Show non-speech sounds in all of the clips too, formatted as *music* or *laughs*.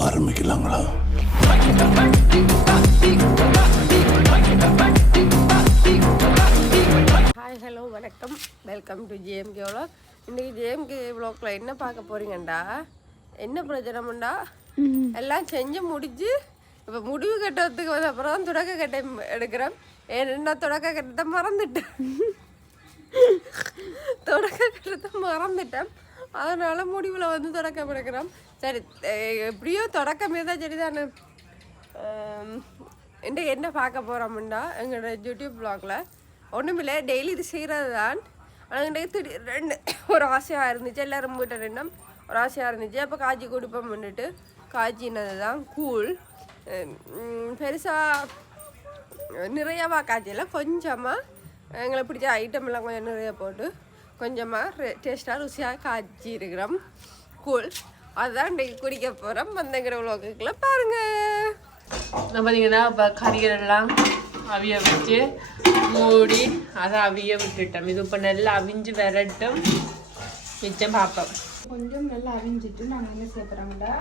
ஆரம்பிக்கலாங்களா? Hi hello வணக்கம். Welcome to JMK vlog. இன்றைக்கி ஜேஎம்கே vlogல என்ன பார்க்க போறீங்கண்டா? என்ன பிரச்சனைமுண்டா? எல்லாம் செஞ்சு முடிச்சு இப்போ முடிவு கட்டுறதுக்கு வந்த அப்புறம் தான் தொடக்க கட்டை எடுக்கிறேன். ஏன்னா தொடக்க கட்டத்தை மறந்துட்டேன். *laughs* தொடக்க கட்டத்தை மறந்துட்டேன். அதனால முடிவில் வந்து தொடக்கம் எடுக்கிறோம். சரி எப்படியோ தொடக்கமே தான் சரி தானே இன்றைக்கு என்ன பார்க்க போகிறோம்னா எங்களோட யூடியூப் ப்ளாகில் ஒன்றுமில்லை டெய்லி இது செய்கிறது தான் ஆனால் இன்றைக்கு திடீர் ரெண்டு ஒரு ஆசையாக இருந்துச்சு எல்லோரும் வீட்டை ரெண்டும் ஒரு ஆசையாக இருந்துச்சு. அப்போ காய்ச்சி குடிப்போம் பண்ணிட்டு காய்ச்சினது தான் கூழ் பெருசாக நிறையவா காய்ச்சல கொஞ்சமாக எங்களை பிடிச்ச ஐட்டம் எல்லாம் கொஞ்சம் நிறைய போட்டு கொஞ்சமாக டேஸ்ட்டாக ருசியாக காய்ச்சி இருக்கிறோம் கூழ். அதுதான் இன்றைக்கு குடிக்க போகிறோம் வந்தங்கிற உலகக்குள்ள பாருங்கள் பார்த்தீங்கன்னா இப்போ கறிகள் எல்லாம் அவிய வச்சு மூடி அதை அவிய விட்டுட்டோம். இது இப்போ நல்லா அவிஞ்சு விரட்டும். மிச்சம் பார்ப்போம் கொஞ்சம் நல்லா அவிஞ்சிட்டு நாங்கள் என்ன சேர்க்குறோம்னா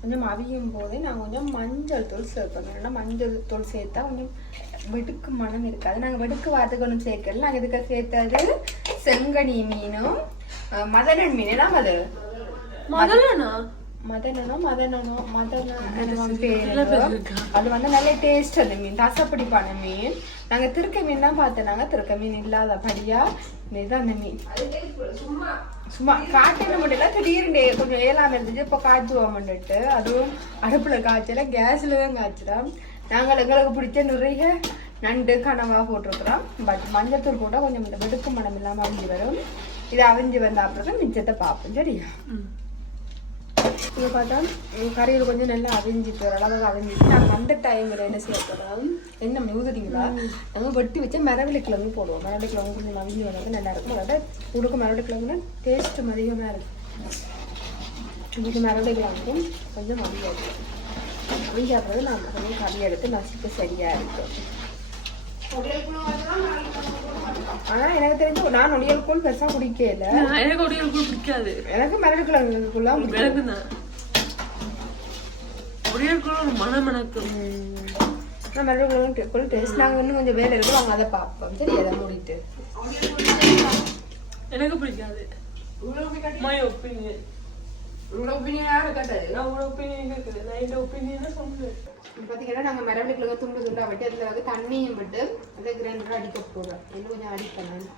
கொஞ்சம் அவியும் போதே நாங்கள் கொஞ்சம் மஞ்சள் தூள் சேர்ப்போம் ஏன்னா மஞ்சள் தூள் சேர்த்தா கொஞ்சம் வெடுக்கு மனம் இருக்காது நாங்கள் வெடுக்கு வாரத்துக்கு ஒன்றும் சேர்க்கல. நாங்கள் இதுக்கு சேர்த்தது செங்கனி மீனும் மதனன் மீன். என்ன அது முதல்லண்ணா மதனனோ மதனனோ மதன எனக்கு பேர். ஏதோ. அது வந்து நல்ல டேஸ்ட் அந்த மீன் ரசப்பிடிப்பான மீன். நாங்க திருக்க மீன் தான் பார்த்தோம். நாங்க திருக்க மீன் இல்லாதபடியா இதுதான் அந்த மீன். சும்மா. காட்டின முடியல திடீர்னு கொஞ்சம் ஏழாம இருந்துச்சு இப்போ காய்ச்சுவோம்னுட்டு அதுவும் அடுப்புல காய்ச்சல கேஸ்ல தான் காய்ச்சிடும் நாங்கள் எங்களுக்கு பிடிச்ச நிறைய நண்டு கனவா போட்டிருக்கிறோம். பட் மஞ்சத்தூள் கூட கொஞ்சம் இந்த வெடுக்கு மனம் இல்லாம அவிஞ்சு வரும். இது அவிஞ்சு வந்த அப்புறம் மிச்சத்தை பார்ப்போம். சரியா? இங்கே பார்த்தா உம், கறியில் கொஞ்சம் நல்லா அவிஞ்சிட்டு ஓரளவுக்கு அவிஞ்சிட்டு நாங்கள் அந்த டைமில் என்ன செய்ய போகிறோம் என்ன ஊதுறீங்களா நாங்கள் வெட்டி வச்சு மரவள்ளி கிழங்கு போடுவோம். மரவள்ளி கிழங்கு கொஞ்சம் அவிஞ்சி வந்தது நல்லா இருக்கும். அதோட உடுக்க மரவள்ளி கிழங்குனா டேஸ்ட்டும் அதிகமாக இருக்கும். இன்னைக்கு மரவள்ளி கிழங்கும் கொஞ்சம் அவியாது அவிஞ்ச அப்புறம் நம்ம கொஞ்சம் கறி எடுத்து நசுக்க சரியாக இருக்கும். ஆனால் எனக்கு தெரிஞ்சு நான் நொடியல் கூழ் பெருசாக குடிக்கல. எனக்கு ஒடியல் கூட பிடிக்காது. எனக்கு மரவள்ளி கிழங்குக்குள்ளாம் பிடிக்கும் எனக்கு தான் ஒடியல் கூட ஒரு மனம் எனக்கு நான் டேஸ்ட் இன்னும் கொஞ்சம் வேலை இருக்கு வாங்க அதை பார்ப்போம். சரி அதை மூடிட்டு. எனக்கு பிடிக்காது. மை ஒப்பீனியன் உங்களோட ஒப்பீனியனாக இருக்கட்டும் நான் உங்களோட ஒப்பீனியன் இருக்குது நான் இந்த ஒப்பீனியனை சொல்றேன் பார்த்தீங்கன்னா நாங்கள் மரவள்ளிக்கிழங்கு துண்டு துண்டா வெட்டி அதில் வந்து தண்ணியும் விட்டு அதை கிரைண்டராக அடிக்க போகிறோம் இன்னும் கொஞ்சம் அடிக்கணும்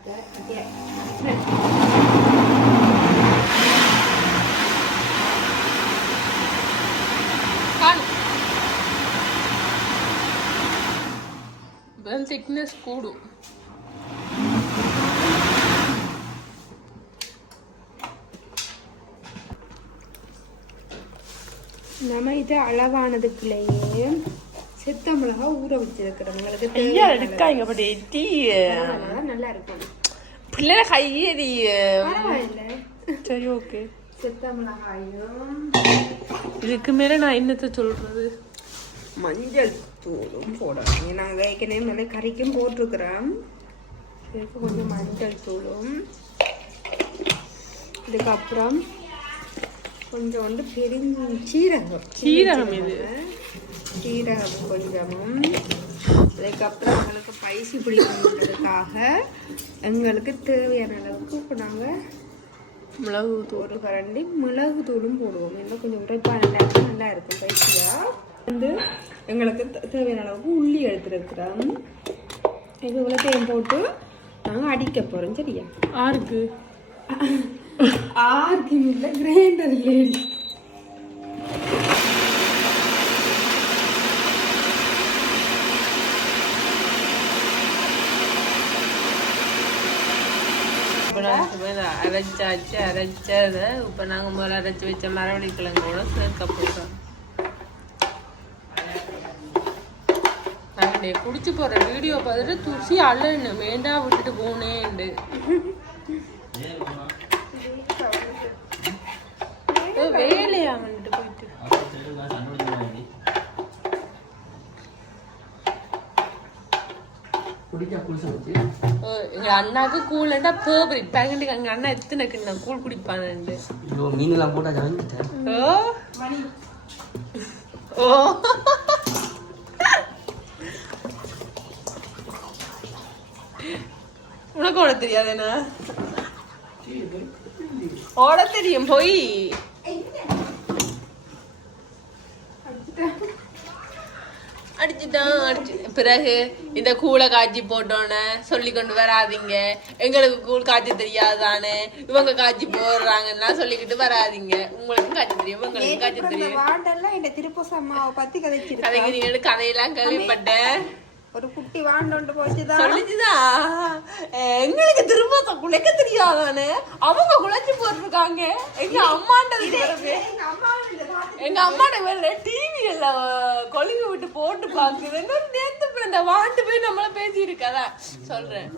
திக்னஸ் கூடும் நம்ம இது அளவானதுக்குள்ளேயே செத்த மிளகா ஊற வச்சிருக்கிறோம். உங்களுக்கு ஐயா எடுக்காங்க பட் எட்டி நல்லா இருக்கும். பிள்ளை கையேறி பரவாயில்லை. சரி ஓகே. செத்த மிளகாயும் இதுக்கு மேல நான் என்னத்த சொல்றது? மஞ்சள் தூளும் போடணும். நாங்கள் ஏற்கனவே மேலே கறிக்கும் போட்டிருக்கிறோம் இதுக்கு கொஞ்சம் மஞ்சள் தூளும். இதுக்கப்புறம் கொஞ்சம் வந்து பெரிய சீரகம் சீரகம் இது. சீரகம் கொஞ்சமும் அதுக்கப்புறம் எங்களுக்கு பைசி பிடிக்கிறதுக்காக எங்களுக்கு தேவையான அளவுக்கு இப்போ நாங்கள் மிளகு தூள் ஒரு கரண்டி மிளகு தூளும் போடுவோம். இன்னும் கொஞ்சம் உரைப்பாக நல்லா நல்லா இருக்கும் பைசியாக வந்து எங்களுக்கு தேவையான அளவுக்கு உள்ளி எடுத்துருக்குறோம். இது உலக்கையும் போட்டு நாங்கள் அடிக்க போகிறோம் சரியா? ஆருக்கு ஆர்கின் இல்லை கிரைண்டர் லேடி. அரைச்சாச்சு அரைச்சதை இப்போ நாங்கள் முதல்ல அரைச்சி வச்ச மரவள்ளி கிழங்கோட சேர்க்க போகிறோம் நாங்கள் குடிச்சு போகிற வீடியோ பார்த்துட்டு துசி அள்ளன்னு வேண்டாம் விட்டுட்டு போனேன்ண்டு ஏ, வேலையா வந்துட்டு போயிட்டு ஓ, எங்க அண்ணாக்கு கூழ்ண்டா ஃபேவரட் பேக்கெட்டுக்கு எங்க அண்ணா எத்தனைக்கு நான் கூழ் குடிப்பானு ஐயோ மீனெல்லாம் போட்டா ஜாங்கிட்டேன் ஓ. ஓ. உனக்கு ஓட தெரியாது என்ன? ஓட தெரியும் போய். அடிச்சுட்டான் அடிச்சு பிறகு இந்த கூளை காய்ச்சி போட்டோன்னே சொல்லி கொண்டு வராதீங்க. எங்களுக்கு கூழ் காய்ச்சி தெரியாதானே இவங்க காய்ச்சி போடுறாங்கன்னா சொல்லிக்கிட்டு வராதீங்க. உங்களுக்கும் காய்ச்சி தெரியும் உங்களுக்கும் காய்ச்சி தெரியும். வாண்டெல்லாம் இந்த திருப்பூச அம்மாவை பத்தி கதைச்சிருக்கா? கதைக்கிறீங்கன்னு கதையெல்லாம் கேள்விப்பட்டேன். ஒரு குட்டி வாண்டொண்டு போச்சுதான் சொல்லிச்சுதான் எங்களுக்கு திரும்ப குலைக்க தெரியாதானே அவங்க குலைச்சு போட்டிருக்காங்க. எங்க அம்மாண்டது எங்க அம்மாட்ட வேற டிவி எல்லாம் கொழுவி விட்டு போட்டு பாக்குது நேத்து இந்த வாண்டு போய் நம்மள பேசி இருக்காதா சொல்றேன்.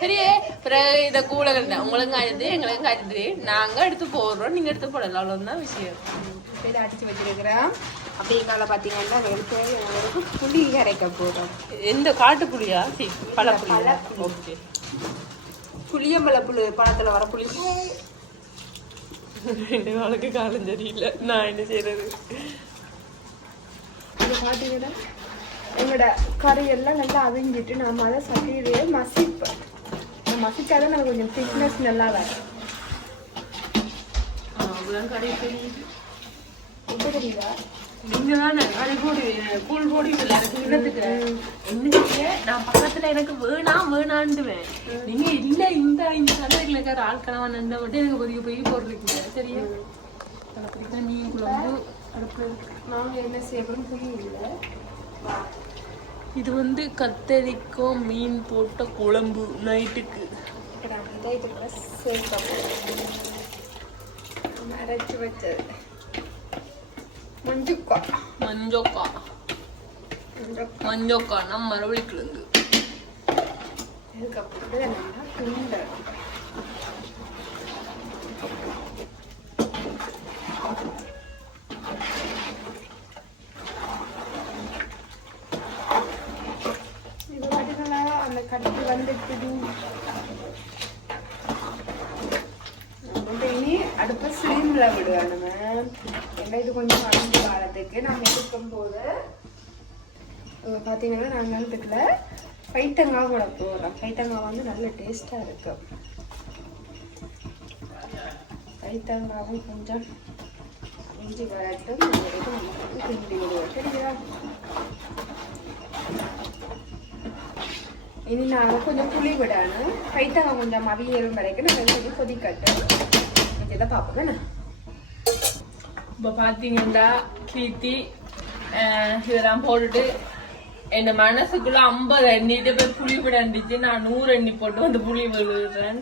சரியே பிறகு இத கூட கண்டேன். உங்களுக்கு காய்ச்சது எங்களுக்கு காய்ச்சது நாங்க எடுத்து போடுறோம். நீங்க எடுத்து போடலாம். அவ்வளவுதான் விஷயம். அடிச்சு வச்சிருக்கிறோம் அப்படிங்கால பாத்தீங்கன்னா வெளுத்து எங்களுக்கு புளி கரைக்க போறோம். எந்த காட்டு புளியா? பழ புளியா ஓகே. புளியம்பழ புளி பழத்துல வர புளி. ரெண்டு நாளுக்கு காலம் சரியில்லை. நான் என்ன செய்யறது இது பார்த்தீங்கன்னா எங்களோட கறி எல்லாம் நல்லா அவிஞ்சிட்டு நம்ம அதை சட்டியிலேயே மசிப்போம் அந்த மசிச்சாதான் நமக்கு கொஞ்சம் திக்னஸ் நல்லா வரும். உப்பு தெரியுதா நீங்க தானே கடை போடி கூழ் போடி நான் பக்கத்துல எனக்கு வேணாம் வேணாண்டுவேன் நீங்க இல்ல இந்த இந்த சந்தையில் இருக்கிற ஆட்களவன் அந்த மட்டும் எனக்கு பொரிய போய் போடுறீங்க சரியா? மீன் குழம்பு நாங்கள் என்ன செய்யறோம் இது வந்து கத்தரிக்கும் மீன் போட்ட குழம்பு நைட்டுக்கு. அரைச்சி வச்சது. மஞ்சுக்கா. மஞ்சோக்கா. மஞ்சக்கா. மஞ்சோக்கானா மரவள்ளி கிழங்கு இதுக்கப்புறம் இதை நல்லா துண்டை இது பார்த்தீங்கன்னா அந்த கட்டு வந்துட்டு இனி அடுப்பை ஸ்லீம்ல விடுவேன் நம்ம ஏன்னா இது கொஞ்சம் அடைஞ்ச காலத்துக்கு. நம்ம எடுக்கும் போது பார்த்தீங்கன்னா நாங்கள் இதுக்குள்ள பைத்தங்காய் கூட போடுறோம் பைத்தங்காய் வந்து நல்ல டேஸ்ட்டாக இருக்கும் பைத்தங்காவும் கொஞ்சம் இஞ்சி வரட்டும். நம்ம கிண்டி விடுவோம். சரிங்களா? இனி நான் கொஞ்சம் புளி விடணும் பைத்தங்காய் கொஞ்சம் அவியலும் வரைக்கும் நம்ம கொஞ்சம் கொதிக்கட்டும் இதை பார்ப்போம் என்ன இப்போ பார்த்தீங்கன்னா கீர்த்தி இதெல்லாம் போட்டுட்டு என் மனசுக்குள்ள ஐம்பது எண்ணிட்டு போய் புளி விடண்டிச்சு நான் நூறு எண்ணி போட்டு வந்து புளி விழுகிறேன்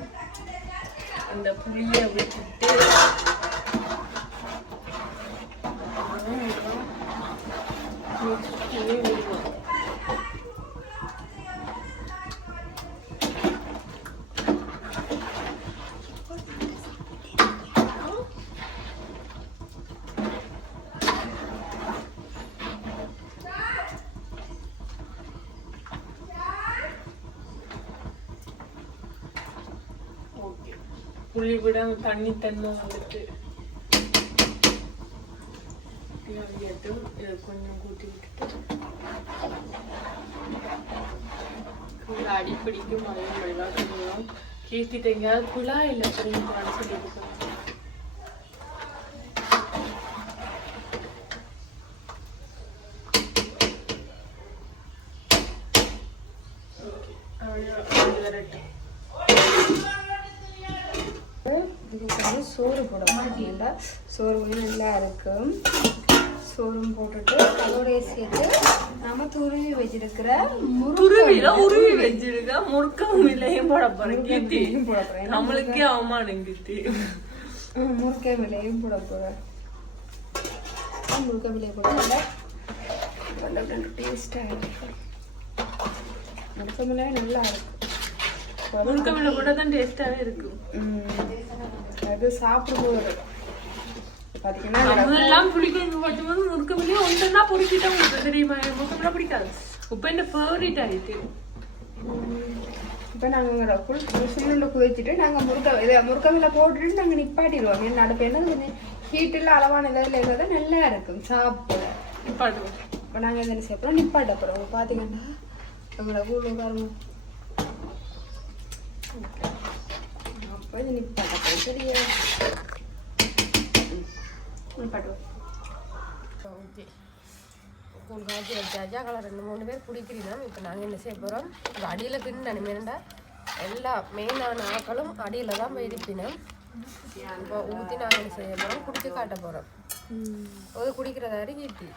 அந்த புளியை விட்டுட்டு புளி விடுவோம். ஓகே புளி விட தண்ணி தன்மை வந்துட்டு அவியட்டும் இதை கொஞ்சம் கூட்டி விட்டுட்டு. அடிப்பிடிக்கும் அதே மாதிரிலாம் சொல்லலாம் கீர்த்திட்ட எங்கேயாவது குழா இல்லை தெரியுமான்னு சொல்லியிருக்காங்க. ஓகே வரட்டும் இதுக்கு வந்து சோறு போட மாட்டீங்களா சோறு நல்லா இருக்கும் சோறும் போட்டுட்டு அதோடய சேர்த்து நம்ம துருவி வச்சிருக்கிற துருவில உருவி வச்சிருக்கா முறுக்கம் விலையும் போட போறேன் கீர்த்தி. முருங்கையும் போட போறேன். நம்மளுக்கே அவமானம் கீர்த்தி. முறுக்கை விலையும் போட போகிறேன் முறுக்கை விலையை போட்டு நல்லா டேஸ்டாக இருக்கும் முறுக்கை விலை நல்லா இருக்கும் முறுக்கம் விலை கூட தான் டேஸ்டாவே இருக்கும். அது சாப்பிடும்போது பார்த்தீங்கன்னா பிடிக்கும் பார்க்கும்போது முறுக்க விலையே ஒன்றுனா பிடிக்கிட்டா உங்களுக்கு தெரியுமா? எனக்கு முறுக்க விலை பிடிக்காது இப்போ என்ன ஃபேவரட் ஆயிட்டு இப்போ நாங்கள் புல் சில்லுள்ள குதிச்சுட்டு நாங்கள் முறுக்க இதை முறுக்கவில போட்டுட்டு நாங்கள் நிப்பாட்டிடுவோம். ஏன்னா அடுப்பு என்ன கொஞ்சம் ஹீட்டில் அளவான இதில் இருக்கிறது நல்லா இருக்கும். சாப்பிட. நிப்பாட்டுவோம். இப்போ நாங்கள் என்ன செய்ய போகிறோம் நிப்பாட்ட போகிறோம் பார்த்தீங்கன்னா எங்களோட ஊரில் பாருங்க அப்போ இது நிப்பாட்ட போகிறோம் சரியா ம். நிப்பாட்டுவோம் ஓகே கூழ் காய்ச்சி வச்சாச்சா கலர் ரெண்டு மூணு பேர் குடிக்கிறீங்க இப்போ நாங்கள் என்ன செய்ய போகிறோம் இப்போ அடியில் கிண்ணு அனுப்பினா எல்லா மெயினான ஆட்களும் அடியில் தான் போய் இருப்பினோம் இப்போ ஊற்றி நாங்கள் என்ன செய்ய போகிறோம் குடிச்சு காட்ட போகிறோம் ஒரு குடிக்கிறதாரி கீர்த்தி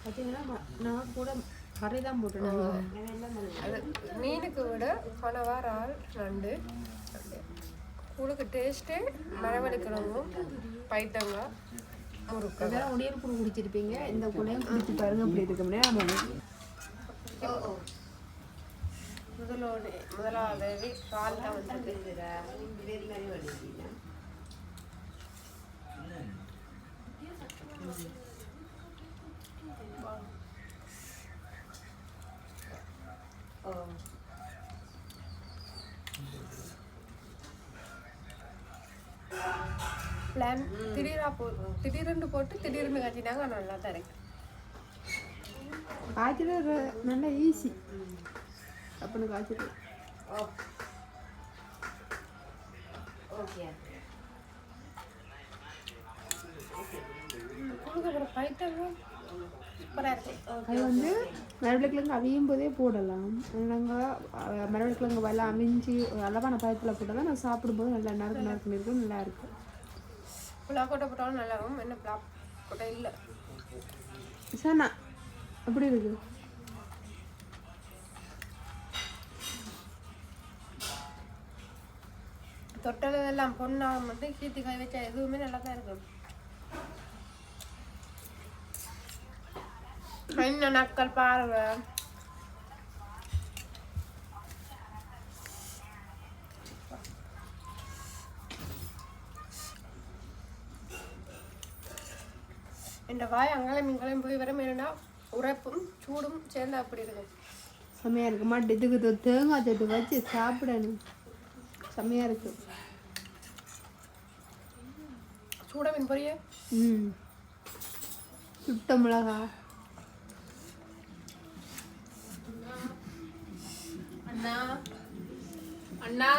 பார்த்தீங்கன்னா நான் கூட கறி தான் அது மீனுக்கு விட கனவா இறால் நண்டு. கூழுக்கு டேஸ்ட்டு மரவள்ளி கிழங்கும் பைத்தங்காய் முறுக்கு இதெல்லாம் உடையல் கூட குடிச்சிருப்பீங்க. இந்த கூடையும் குடிச்சு பாருங்க அப்படி இருக்க முடியாது. முதலோடு முதலாவது பால் தான் வந்து பிளான் திடீரா போ திடீர்னு போட்டு திடீர்னு காட்டினாங்க. நல்லா தான் இருக்கு. காய்ச்சல் நல்லா ஈஸி அப்படின்னு காய்ச்சல் கூழுக்கு அப்புறம் பைத்தங்காய் சூப்பராக இருக்கு அது வந்து மரவள்ளிக்கிழங்கு அவியும் போதே போடலாம். நாங்கள் மரவள்ளிக்கிழங்கு வெள்ளம் அமைஞ்சு அளவான பயத்தில் போட்டால் நான் சாப்பிடும்போது நல்லா நறுக்கு நறுக்கு இருக்கும் நல்லா இருக்கும். புலா கொட்டை போட்டாலும் நல்லா இருக்கும் என்ன புலா கொட்டை இல்லை. சனா அப்படி இருக்கு? தொட்டதெல்லாம் பொண்ணா மட்டும் கீர்த்தி காய் வச்சா எதுவுமே நல்லா தான் இருக்கும். இன்னும் நாட்கள் பாருங்க இந்த வாய் அங்கெல்லாம் இங்கெல்லாம் போய் வர மேனா உரைப்பும் சூடும் சேர்ந்து அப்படி இருக்கும்? செம்மையாக இருக்கு. மாட்டு இதுக்கு தே- தேங்காய் தட்டு வச்சு சாப்பிடணும். செம்மையாக இருக்கு. சூட மீன் பொரிய ம். சுட்ட மிளகா அண்ணா. அண்ணா.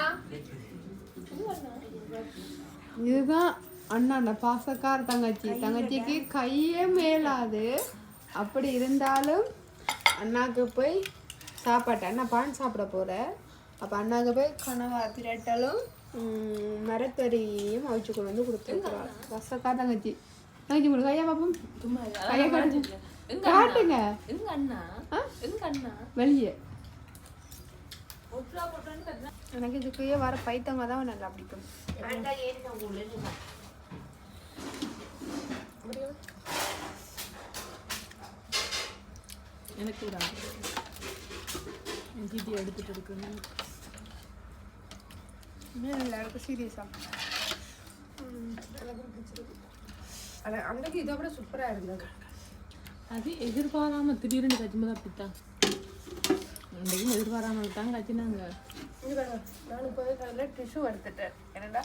இதுதான் அண்ணாண்ட பாசக்கார தங்கச்சி. தங்கச்சிக்கு கையே மேலாது. அப்படி இருந்தாலும் அண்ணாக்கு போய் சாப்பாட்டு அண்ணா பான் சாப்பிட போற. அப்போ அண்ணாக்கு போய் கனவா திரட்டலும் மரத்தறியும் அவிச்சு கொண்டு வந்து கொடுத்துருக்குறாள் பாசக்கார தங்கச்சி. தங்கச்சி உங்களுக்கு கையா பாப்போம் கையை காட்டுங்க. காட்டுங்க. எங்க அண்ணா? எங்க அண்ணா? வெளியே. எனக்கு இதுக்குள்ளே வர பைத்தங்க தான் நல்லா பிடிக்கும். எனக்கு ஒரு ஜிடி எடுத்துட்டு இருக்கணும் நல்லா இருக்கு சீரியஸாக அது அன்றைக்கு இதை விட சூப்பராக இருந்தது. அது எதிர்பாராம திடீர்னு கச்சும்போது அப்படித்தான் எதிர்பாராம தான் கச்சினாங்க இங்க பாருங்க நான் இப்போ அதில் டிஷ்யூ எடுத்துட்டேன். என்னடா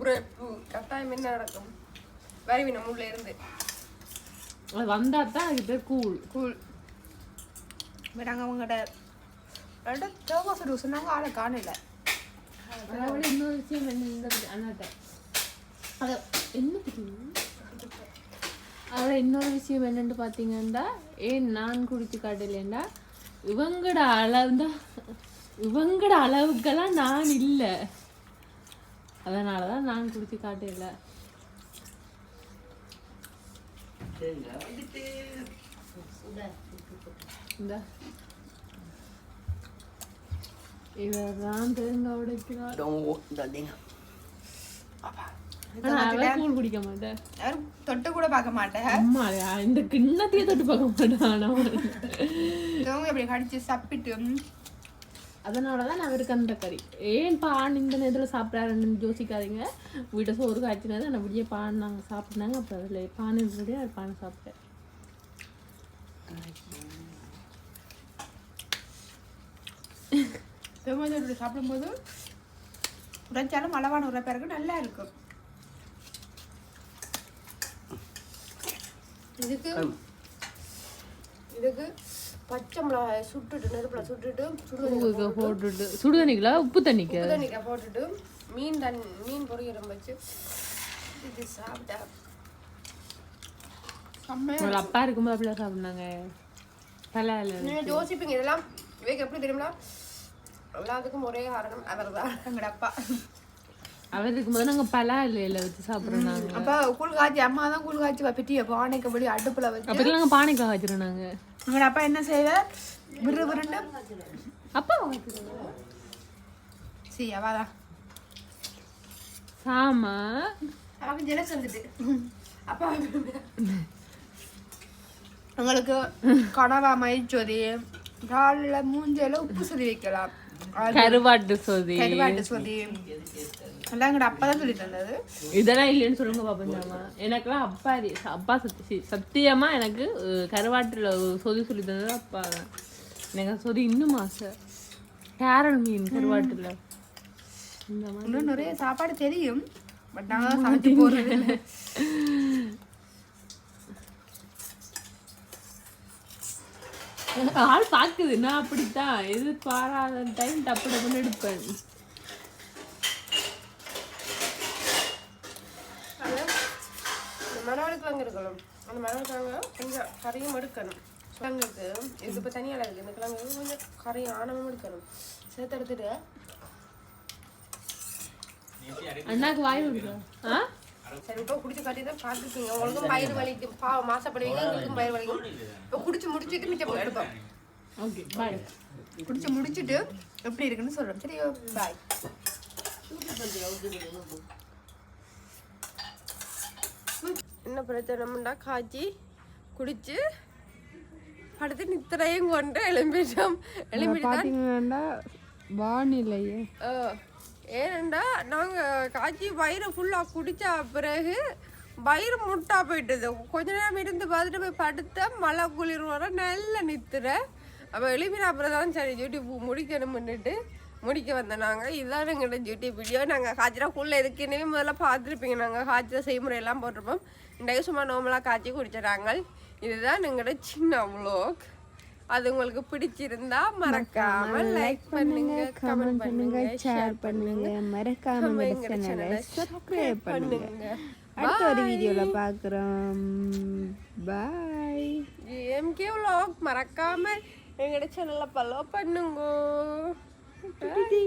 உரைப்பு கட்டாயம் என்ன நடக்கும்? வருவினம் உள்ள இருந்து. அது வந்தா தான் அதுக்கு பேர் கூழ். கூல் நாங்கள் அவங்ககிட்ட ரெண்டு தேங்காய் சுடு சொன்னாங்க ஆளை காணல. அதை விட இன்னொரு விஷயம் என்ன இந்த அண்ணாட்ட. அதை என்ன அதோட இன்னொரு விஷயம் என்னன்னு பார்த்தீங்கன்னா ஏன் நான் குடிச்சு காட்டலேண்டா இவங்கட அளவு தான். இவங்கட அளவுக்கெல்லாம் நான் இல்லை. அதனால தான் நான் குடிச்சு காட்டல இவர் தான் தேங்காய் உடைக்கிறார். கூழ் குடிக்க மாட்டேன். யாரும் தொட்டு கூட பார்க்க மாட்டேன் அம்மா இந்த கிண்ணத்தையே தொட்டு பார்க்க மாட்டான் இப்படி கடிச்சு சப்பிட்டு ம், அதனாலதான் நான் அவருக்கு அந்த கறி. ஏன் பான் இந்த நேரத்தில் சாப்பிட்றாருன்னு யோசிக்காதீங்க. வீட்டை சோறு காய்ச்சினது நான் விடிய பான் நாங்கள் சாப்பிட்னாங்க. அப்புறம் அதில் பான் இருந்ததே அது பானை சாப்பிட்டேன். சாப்பிடும்போது உரைச்சாலும் அளவான உரைப்பா இருக்கு நல்லா இருக்கும். இதுக்கு இதுக்கு பச்சை மிளகாய் சுட்டுட்டு நெருப்புல சுட்டுட்டு சுடுதண்ணி போட்டுட்டு சுடு தண்ணிக்கலா உப்பு தண்ணிக்கு? உப்பு தண்ணிக்க போட்டுட்டு மீன் தண்ணி மீன் பொரியலம் வச்சு இது சாப்பிட்டா உங்க அப்பா இருக்கும்போது அப்படிலாம் சாப்பிடுனாங்க. பல நீங்க யோசிப்பீங்க இதெல்லாம் இவைக்கு எப்படி தெரியுமா எல்லாத்துக்கும் ஒரே காரணம் அவர் தான் எங்கட அப்பா. அவர் இருக்கும்போது நாங்க பலா இலையில வச்சு சாப்பிடுறோம் நாங்க. அப்பா கூழ் காய்ச்சி அம்மா தான் கூழ் காய்ச்சி பெட்டிய பானைக்கு படி அடுப்புல வச்சு. அப்பதான் நாங்க பானைக்காக வச்சிருந்தோம் நாங்க. எங்கட அப்பா என்ன செய்வார் விரு விருண்டு அப்பா சரி அவாதான் சாமா. அவன் ஜெலஸ் வந்துட்டு. அப்பா *laughs* உங்களுக்கு கனவா மயிச்சொதி காலில் மூஞ்சில உப்பு சொதி வைக்கலாம். கருவாட்டு சோதி. கருவாட்டு சொதி. எல்லாம் அப்பா தான் சொல்லி தந்தது இதெல்லாம் இல்லைன்னு சொல்லுங்க பாப்பா எனக்கெல்லாம் அப்பா அப்பா சத்தி சத்தியமா எனக்கு கருவாட்டுல சொதி சொல்லி தந்தது அப்பா தான். எனக்கு சொதி இன்னும் ஆசை. கேரல் மீன் கருவாட்டுல. இன்னும் நிறைய சாப்பாடு தெரியும். பட் நாங்கள் சமைச்சு போடுறது *laughs* ஆள் பாக்குது நான் அப்படித்தான். எது பாராத டைம் டப்பு டப்புன்னு எடுப்பேன். அது இந்த மரவள்ளி கிழங்கு இருக்கணும். அந்த மரவள்ளி கிழங்கு கொஞ்சம் கறியும் எடுக்கணும். கிழங்குக்கு இது இப்போ தனியாக இருக்குது இந்த கிழங்கு கொஞ்சம் கறியும் ஆணவம் எடுக்கணும். சேர்த்து எடுத்துட்டு அண்ணாக்கு வாய் விடுறா ஆ? சரி இப்போ குடிச்சு காட்டி தான் பார்த்துருக்கீங்க. உங்களுக்கும் பயிர் வலிக்கும். பாவம் மாசப்படுவீங்க. எங்களுக்கும் பயிர் வலிக்கும். இப்போ குடிச்சு முடிச்சுட்டு மிச்சம் எடுப்போம் ஓகே பாய் குடிச்சு முடிச்சிட்டு எப்படி இருக்குன்னு சொல்றோம் சரியோ பாய் என்ன பிரச்சனைமுண்டா காய்ச்சி குடிச்சு அடுத்து நித்திரையும் கொண்டு எழும்பிட்டோம். எழும்பிட்டு பார்த்தீங்கன்னா வானிலையே. ஏனண்டா நாங்கள் காய்ச்சி வயிறு ஃபுல்லாக குடித்த பிறகு வயிறு முட்டா போயிட்டுது. கொஞ்ச நேரம் இருந்து பார்த்துட்டு போய் படுத்த மழை குளிர் வர நல்லா நித்துற. அப்போ எழுப்பின அப்புறம் தான் சரி யூடியூப் முடிக்கணும்னுட்டு முடிக்க வந்தோம் நாங்கள் இதுதான் எங்கள்கிட்ட ஜூட்டி வீடியோ நாங்கள் காய்ச்சினா ஃபுல்லாக எதுக்குன்னே முதல்ல பார்த்துருப்பீங்க. நாங்கள் காய்ச்சல் செய்முறையெல்லாம் போட்டிருப்போம். இன்றைக்கு சும்மா நார்மலாக காய்ச்சி குடிச்சிடறாங்க இதுதான் எங்கள்கிட்ட சின்ன அவ்வளோ அது உங்களுக்கு பிடிச்சிருந்தா மறக்காம லைக் பண்ணுங்க கமெண்ட் பண்ணுங்க ஷேர் பண்ணுங்க. மறக்காம எங்க சேனலை சப்ஸ்கிரைப் பண்ணுங்க. அடுத்த ஒரு வீடியோல பாக்குறோம். பாய் எம்கே வ்ளாக் மறக்காம எங்களோட சேனல்ல ஃபாலோ பண்ணுங்க. பாய்